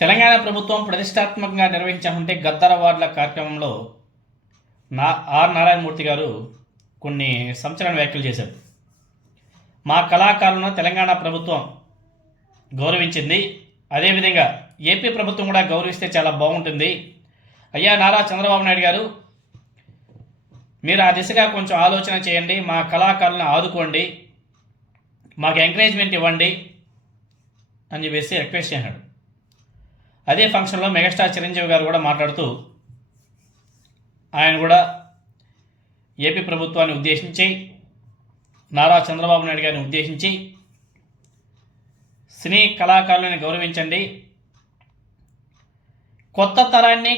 తెలంగాణ ప్రభుత్వం ప్రతిష్టాత్మకంగా నిర్వహించాలంటే గద్దర్ అవార్డుల కార్యక్రమంలో ఆర్ నారాయణమూర్తి గారు కొన్ని సంచలన వ్యాఖ్యలు చేశారు. మా కళాకారులను తెలంగాణ ప్రభుత్వం గౌరవించింది, అదేవిధంగా ఏపీ ప్రభుత్వం కూడా గౌరవిస్తే చాలా బాగుంటుంది. అయ్యా నారా చంద్రబాబు నాయుడు గారు, మీరు ఆ దిశగా కొంచెం ఆలోచన చేయండి, మా కళాకారులను ఆదుకోండి, మాకు ఎంకరేజ్మెంట్ ఇవ్వండి అని చెప్పేసి రిక్వెస్ట్ చేశాడు. అదే ఫంక్షన్లో మెగాస్టార్ చిరంజీవి గారు కూడా మాట్లాడుతూ ఆయన కూడా ఏపీ ప్రభుత్వాన్ని ఉద్దేశించి, నారా చంద్రబాబు నాయుడు గారిని ఉద్దేశించి సినీ కళాకారులను గౌరవించండి, కొత్త తరాన్ని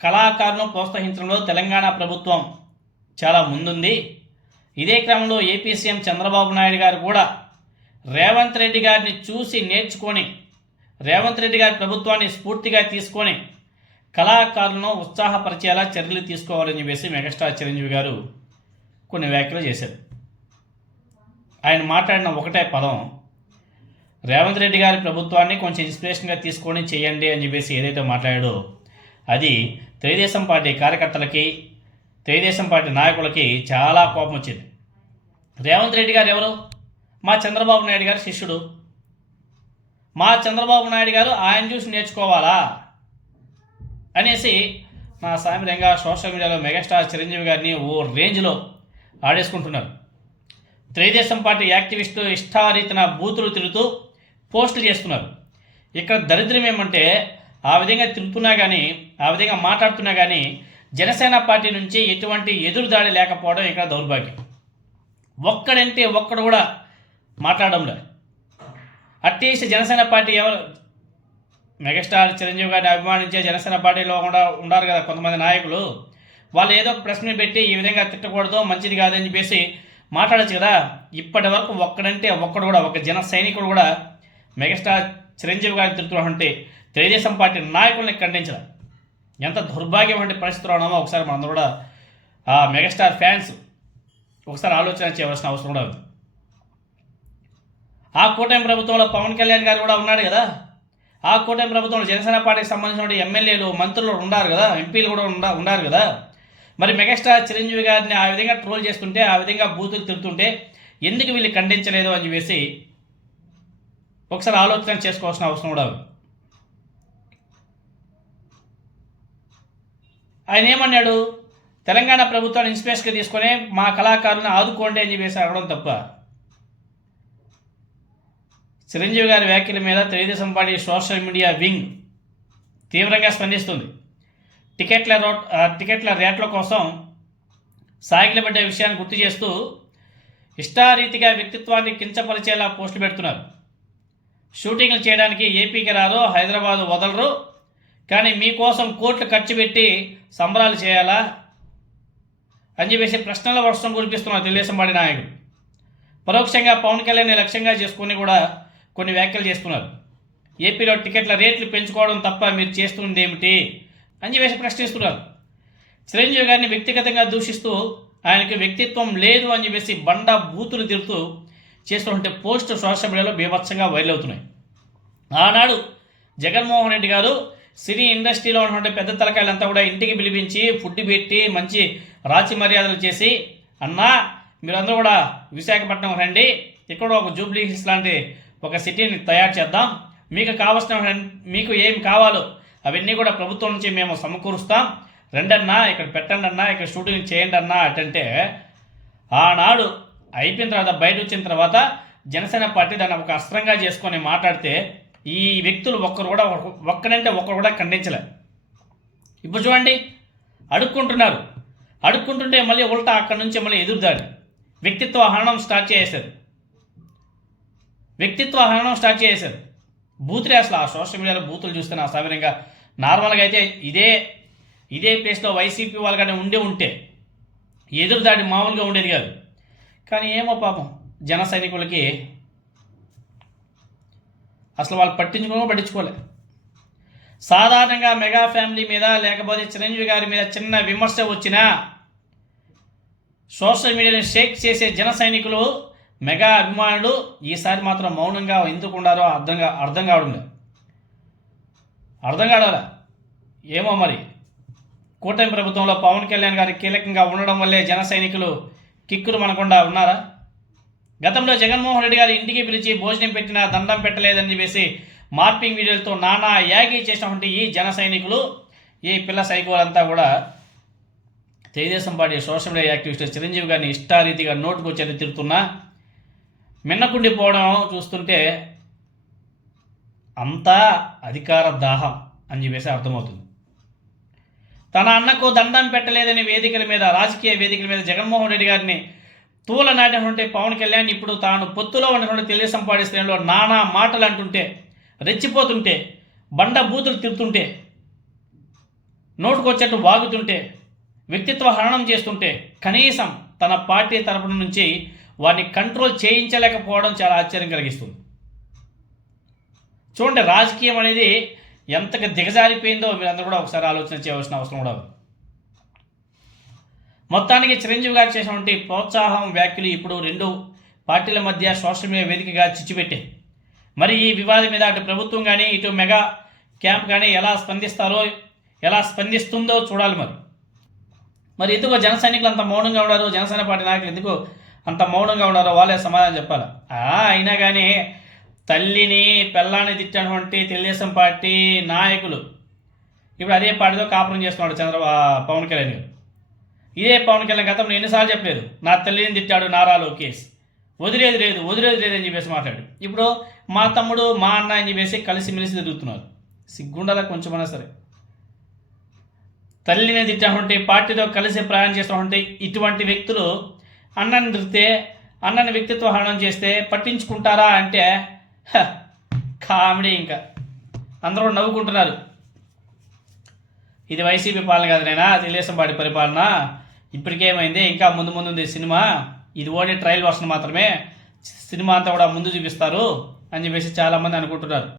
కళాకారులను ప్రోత్సహించడంలో తెలంగాణ ప్రభుత్వం చాలా ముందుంది. ఇదే క్రమంలో ఏపీ సీఎం చంద్రబాబు నాయుడు గారు కూడా రేవంత్ రెడ్డి గారిని చూసి నేర్చుకొని, రేవంత్ రెడ్డి గారి ప్రభుత్వాన్ని స్ఫూర్తిగా తీసుకొని కళాకారులను ఉత్సాహపరిచేలా చర్యలు తీసుకోవాలని చెప్పేసి మెగాస్టార్ చిరంజీవి గారు కొన్ని వ్యాఖ్యలు చేశారు. ఆయన మాట్లాడిన ఒకటే పదం, రేవంత్ రెడ్డి గారి ప్రభుత్వాన్ని కొంచెం ఇన్స్పిరేషన్గా తీసుకొని చేయండి అని చెప్పేసి ఏదైతే మాట్లాడాడో అది తెలుగుదేశం పార్టీ కార్యకర్తలకి, తెలుగుదేశం పార్టీ నాయకులకి చాలా కోపం వచ్చింది. రేవంత్ రెడ్డి గారు ఎవరు? మా చంద్రబాబు నాయుడు గారి శిష్యుడు. మా చంద్రబాబు నాయుడు గారు ఆయన చూసి నేర్చుకోవాలా అనేసి నా సామిరంగా సోషల్ మీడియాలో మెగాస్టార్ చిరంజీవి గారిని ఓ రేంజ్లో ఆడేసుకుంటున్నారు. తెలుగుదేశం పార్టీ యాక్టివిస్టులు ఇష్టారీతన బూతులు తిరుగుతూ పోస్టులు చేస్తున్నారు. ఇక్కడ దరిద్రం ఏమంటే ఆ విధంగా తిరుగుతున్నా కానీ, ఆ విధంగా మాట్లాడుతున్నా కానీ జనసేన పార్టీ నుంచి ఎటువంటి ఎదురుదాడి లేకపోవడం ఇక్కడ దౌర్భాగ్యం. ఒక్కడంటే ఒక్కడు కూడా మాట్లాడడం లేదు. అట్లీస్ట్ జనసేన పార్టీ ఎవరు, మెగాస్టార్ చిరంజీవి గారిని అభిమానించే జనసేన పార్టీలో కూడా ఉన్నారు కదా కొంతమంది నాయకులు, వాళ్ళు ఏదో ఒక ప్రశ్న పెట్టి ఈ విధంగా తిట్టకూడదు, మంచిది కాదని చెప్పేసి మాట్లాడచ్చు కదా. ఇప్పటి వరకు ఒక్కడంటే ఒక్కడు కూడా, ఒక జన సైనికుడు కూడా మెగాస్టార్ చిరంజీవి గారిని తిడుతున్నారంటే తెలుగుదేశం పార్టీ నాయకుల్ని ఖండించడం ఎంత దౌర్భాగ్యం అంటే పరిస్థితులు ఉన్నామో ఒకసారి మనందరూ కూడా ఆ మెగాస్టార్ ఫ్యాన్స్ ఒకసారి ఆలోచన చేయవలసిన అవసరం కూడా ఉంది. ఆ కూటమి ప్రభుత్వంలో పవన్ కళ్యాణ్ గారు కూడా ఉన్నాడు కదా. ఆ కూటమి ప్రభుత్వంలో జనసేన పార్టీకి సంబంధించిన ఎమ్మెల్యేలు, మంత్రులు ఉన్నారు కదా, ఎంపీలు కూడా ఉన్నారు కదా. మరి మెగాస్టార్ చిరంజీవి గారిని ఆ విధంగా ట్రోల్ చేస్తుంటే, ఆ విధంగా బూతులు తిడుతుంటే ఎందుకు వీళ్ళు ఖండించలేదు అని చెప్పేసి ఒకసారి ఆలోచన చేసుకోవాల్సిన అవసరం కూడా ఉంది. ఆయన ఏమన్నాడు, తెలంగాణ ప్రభుత్వాన్ని ఇన్స్పిరేషన్గా తీసుకొని మా కళాకారులను ఆదుకోండి అని చెప్పేసి అడగడం తప్ప. చిరంజీవి గారి వ్యాఖ్యల మీద Telugu Desam party social media wing తీవ్రంగా స్పందిస్తుంది. టికెట్ల రేట్ల కోసం సాగిలబడ్డ విషయాన్ని గుర్తు చేస్తూ ఇష్టారీతిగా వ్యక్తిత్వాన్ని కించపరిచేలా పోస్టులు పెడుతున్నారు. షూటింగ్లు చేయడానికి ఏపీకి రారు, హైదరాబాదు వదలరు, కానీ మీకోసం కోట్లు ఖర్చు పెట్టి సంబరాలు చేయాలా అని చెప్పేసి ప్రశ్నల వర్షం కురిపిస్తున్నారు తెలుగుదేశం పార్టీ నాయకులు. పరోక్షంగా పవన్ కళ్యాణ్ని లక్ష్యంగా చేసుకుని కూడా కొన్ని వ్యాఖ్యలు చేస్తున్నారు. ఏపీలో టికెట్ల రేట్లు పెంచుకోవడం తప్ప మీరు చేస్తుంది ఏమిటి అని చెప్పేసి ప్రశ్నిస్తున్నారు. చిరంజీవి గారిని వ్యక్తిగతంగా దూషిస్తూ ఆయనకి వ్యక్తిత్వం లేదు అని చెప్పేసి బండ బూతులు తిరుగుతూ చేస్తుంటే పోస్ట్ సోషల్ మీడియాలో బీభత్సంగా వైరల్ అవుతున్నాయి. ఆనాడు జగన్మోహన్ రెడ్డి గారు సినీ ఇండస్ట్రీలో ఉన్నటువంటి పెద్ద తలకాయలంతా కూడా ఇంటికి పిలిపించి ఫుడ్ పెట్టి మంచి రాచి మర్యాదలు చేసి, అన్నా మీరందరూ కూడా విశాఖపట్నం రండి, ఇక్కడ ఒక జూబ్లీ హిల్స్ లాంటి ఒక సిటీని తయారు చేద్దాం, మీకు ఏమి కావాలో అవన్నీ కూడా ప్రభుత్వం నుంచి మేము సమకూరుస్తాం, రండన్నా ఇక్కడ పెట్టండి అన్నా, ఇక్కడ షూటింగ్ చేయండి అన్నా అంటే ఆనాడు అయిపోయిన తర్వాత బయట వచ్చిన తర్వాత జనసేన పార్టీ దాన్ని ఒక అస్త్రంగా చేసుకొని మాట్లాడితే ఈ వ్యక్తులు ఒక్కడంటే ఒక్కరు కూడా ఖండించలేదు. ఇప్పుడు చూడండి, అడుక్కుంటుంటే మళ్ళీ ఉల్టా అక్కడి నుంచి మళ్ళీ ఎదురుదాడి, వ్యక్తిత్వ హననం స్టార్ట్ చేసేశారు. బూతులే అసలు ఆ సోషల్ మీడియాలో బూతులు చూస్తే నా సామాన్యంగా నార్మల్గా అయితే ఇదే ప్లేస్లో వైసీపీ వాళ్ళు కానీ ఉంటే ఎదురుదాడి మామూలుగా ఉండేది కాదు. కానీ ఏమో పాపం జన సైనికులకి అసలు వాళ్ళు పట్టించుకోలే. సాధారణంగా మెగా ఫ్యామిలీ మీద లేకపోతే చిరంజీవి గారి మీద చిన్న విమర్శ వచ్చినా సోషల్ మీడియాని షేక్ చేసే జన సైనికులు మెగా అభిమానులు ఈసారి మాత్రం మౌనంగా ఎందుకు ఉండారో అర్థం కావడం లేదు. అర్థం కావాలా ఏమో మరి. కూటమి ప్రభుత్వంలో పవన్ కళ్యాణ్ గారి కీలకంగా ఉండడం వల్లే జన సైనికులు కిక్కురు మనకుండా ఉన్నారా? గతంలో జగన్మోహన్ రెడ్డి గారి ఇంటికి పిలిచి భోజనం పెట్టినా దండం పెట్టలేదని చెప్పేసి మార్పింగ్ వీడియోలతో నానా యాగి చేసినటువంటి ఈ జన సైనికులు, ఈ పిల్ల సైకోలంతా కూడా Telugu Desam party social media activist Chiranjeevi గారిని ఇష్టారీతిగా నోటుకొచ్చేది తిరుగుతున్నా మిన్నకుండిపోవడం చూస్తుంటే అంతా అధికార దాహం అని చెప్పేసి అర్థమవుతుంది. తన అన్నకు దండం పెట్టలేదని రాజకీయ వేదికల మీద జగన్మోహన్ రెడ్డి గారిని తూల నాటినటువంటి పవన్ కళ్యాణ్ ఇప్పుడు తాను పొత్తులో ఉన్నటువంటి తెలుగుదేశం పార్టీ శ్రేణిలో నానా మాటలు అంటుంటే, రెచ్చిపోతుంటే, బండ బూతులు తిరుగుతుంటే, నోటుకొచ్చేట్టు వాగుతుంటే, వ్యక్తిత్వ హననం చేస్తుంటే కనీసం తన పార్టీ తరపున నుంచి వారిని కంట్రోల్ చేయించలేకపోవడం చాలా ఆశ్చర్యం కలిగిస్తుంది. చూడండి, రాజకీయం అనేది ఎంతగా దిగజారిపోయిందో మీరందరూ కూడా ఒకసారి ఆలోచన చేయవలసిన అవసరం కూడా ఉంది. మొత్తానికి చిరంజీవి గారు చేసినటువంటి ప్రోత్సాహం వ్యాఖ్యలు ఇప్పుడు రెండు పార్టీల మధ్య సోషల్ మీడియా వేదికగా చిచ్చుపెట్టాయి. మరి ఈ వివాదం మీద అటు ప్రభుత్వం కానీ ఇటు మెగా క్యాంప్ కానీ ఎలా స్పందిస్తుందో చూడాలి. మరి ఎందుకో జన సైనికులు అంత మౌనంగా ఉన్నారు, జనసేన పార్టీ నాయకులు ఎందుకు అంత మౌనంగా ఉన్నారో వాళ్ళే సమాధానం చెప్పాలి. అయినా కానీ తల్లిని పెళ్ళాన్ని తిట్టినటువంటి తెలుగుదేశం పార్టీ నాయకులు ఇప్పుడు అదే పార్టీతో కాపురం చేస్తున్నాడు పవన్ కళ్యాణ్ గారు. ఇదే పవన్ కళ్యాణ్ గతంలో ఎన్నిసార్లు చెప్పలేదు, నా తల్లిని తిట్టాడు నారా లోకేష్, వదిలేది లేదు అని చెప్పేసి మాట్లాడు. ఇప్పుడు మా తమ్ముడు మా అన్న అని చెప్పేసి కలిసిమెలిసి తిరుగుతున్నారు. సిగ్గుండాల కొంచెమన్నా సరే. తల్లిని తిట్టినటువంటి పార్టీతో కలిసి ప్రయాణం చేసినటువంటి ఇటువంటి వ్యక్తులు అన్నని తిరిగితే, అన్నని వ్యక్తిత్వ హననం చేస్తే పట్టించుకుంటారా అంటే కామెడీ. ఇంకా అందరూ నవ్వుకుంటున్నారు. ఇది వైసీపీ పాలన కాదు నైనా, తెలుగుదేశం పార్టీ పరిపాలన. ఇప్పటికేమైంది, ఇంకా ముందు ఉంది సినిమా, ఇది ఓన్లీ ట్రయల్ వర్షన్ మాత్రమే, సినిమా అంతా కూడా ముందు చూపిస్తారు అని చెప్పేసి చాలామంది అనుకుంటున్నారు.